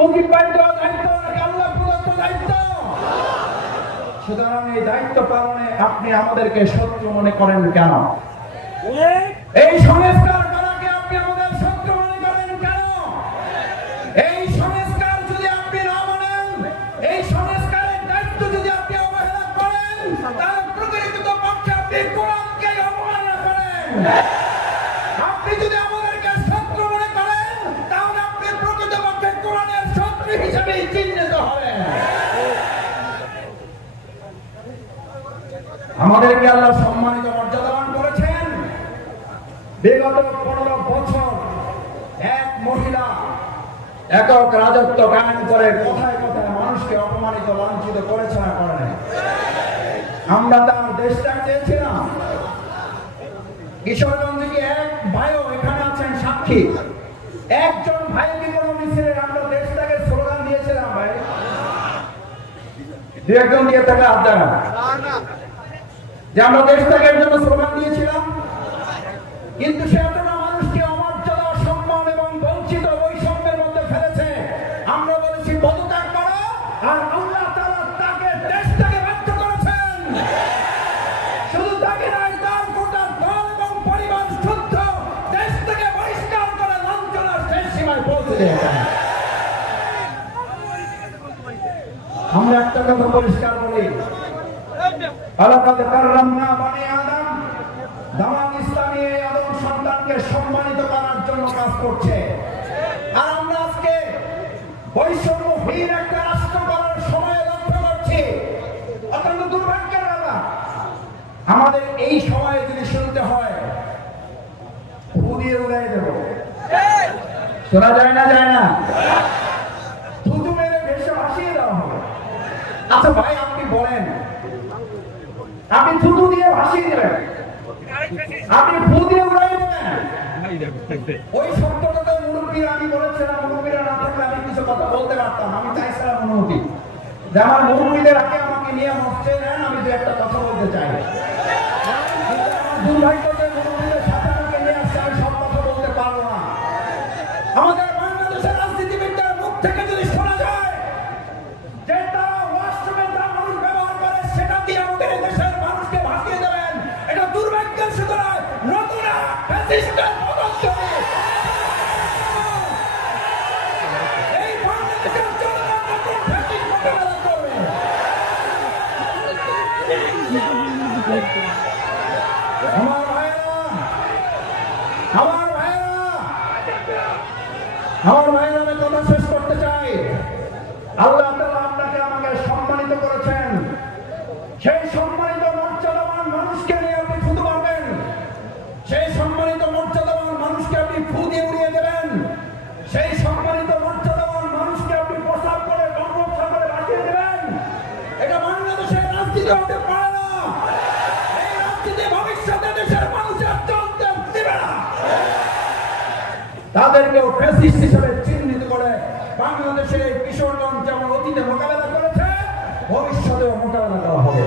মুজিব ভাইয়ের দায়িত্ব নাকি আল্লাহ প্রদত্ত দায়িত্ব? সুতরাং এই দায়িত্ব পালনে আপনি আমাদেরকে শত্রু মনে করেন কেন? এই সংস্কার করাকে আপনি আমাদের শত্রু মনে করেন কেন? এই সংস্কার যদি আপনি না মানেন, এই সংস্কারের দায়িত্ব যদি আপনি অবহেলা করেন, তাহলে প্রকৃতপক্ষে আপনি কোরআনকে অবমাননা করেন। আপনি যদি আমাদেরকে শত্রু মনে করেন, তাহলে আপনি প্রকৃতপক্ষে কোরআনের শত্রু হিসেবে চিহ্নিত হবেন। আমাদেরকে আল্লাহ সম্মানিত মর্যাদাবান করেছেন। বিগত 15 বছর এক মহিলা একক রাজত্ব কায়েম করে কথায় কথায় মানুষকে অপমানিত লাঞ্ছিত করেছে না করে নাই? আমরা তার দেশটা চেয়েছিলাম। কিশোরগঞ্জে কি এক ভাইও এখানে আছেন সাক্ষী? একজন ভাইকে কোনো মিছিলের আমরা দেশটাকে স্লোগান দিয়েছিলাম ভাই? দু একজন দিয়ে থাকলে হাত দেখান যে আমরা দেশটাকের জন্য স্লোগান দিয়েছিলাম। কিন্তু সে এতটা মানুষকে অমর্যাদা, সম্মান এবং বঞ্চিত বৈষম্যের মধ্যে ফেলেছে। আমরা বলেছি পদত্যাগ করো, আর আল্লাহ তাআলা তাকে দেশ থেকে বাধ্য করেছেন। শুধু তাকে নয়, তার গোটা দল এবং পরিবার শুদ্ধ দেশ থেকে বহিষ্কার করে লাঞ্ছনার শেষ সীমায় পৌঁছে দিয়েছেন। আমরা একটা কথা পরিষ্কার বলি, আলাকাদ কাররামনা বানি আদম। জামাত ইসলামী এই আদম সন্তানকে সম্মানিত করার জন্য কাজ করছে। আর আমরা আজকে বৈষম্যহীন একটা রাষ্ট্র করার সময় লক্ষ্য করছি। অত্যন্ত দুর্ভাগ্যের কথা, আমাদের এই সময়ে যদি শুনতে হয় ফু দিয়ে উড়াই দেব, শোনা যায় না? যায় না? থুতু মেরে ভেসে ভাসিয়ে দেওয়া হবে। আচ্ছা ভাই, আপনি বলেন, আপনি থুতু দিয়ে ভাসিয়ে দেবেন, আপনি ফু দিয়ে উড়াই দেবেন? ওই শব্দটা মুরব্বীরা, আমি বলেছিলাম মুরব্বীরা না থাকলে আমি কিছু কথা বলতে পারতাম। আমি চাইছিলাম অনুমতি যে আমার মুরব্বীদের আগে আমাকে নিয়ে মঞ্চে নেন, আমি দু একটা কথা বলতে চাই। দুর্ভাগ্য যে মুরব্বীদের সাথে আমাকে নিয়ে আসছে, আমি সব কথা বলতে পারবো না। আমাদের বাংলাদেশের রাজনীতিবিদদের মুখ থেকে যদি শোনা যায় যে তারা ওয়াশরুমে যা মানুষ ব্যবহার করে সেটা দিয়ে আমাদের দেশের মানুষকে ভাসিয়ে দেবেন, এটা দুর্ভাগ্যের শুধু নয়, নতুন ফ্যাসিস্টের পদক্ষেপ। এই বাংলাদেশের জনগণ নতুন ফ্যাসিস্ট মোকাবেলা করবে। আমার ভাইরা, আমার ভাইরা, আমার ভাইরা, আমি কথা শেষ করতে চাই। আল্লাহ তাআলা আপনাকে আমাকে সম্মানিত করেছেন। সেই সম্মানিত মর্যাদাবান মানুষকে নিয়ে আপনি থুতু মারবেন, সেই সম্মানিত মর্যাদাবান মানুষকে আপনি ফু দিয়ে উড়িয়ে দেবেন, সেই সম্মানিত মর্যাদাবান মানুষকে আপনি প্রসাব করে গণরক্ষা করে বাঁচিয়ে দেবেন। এটা বাংলাদেশের রাজনীতি হতে পারে না। এই রাজনীতি ভবিষ্যতে দেশের মানুষের চলতে দেবে না। তাদেরকেও ফ্যাসিস্ট হিসেবে চিহ্নিত করে বাংলাদেশের কিশোরগঞ্জ যেমন অতীতে মোকাবেলা করেছে, ভবিষ্যতেও মোকাবেলা করা হবে।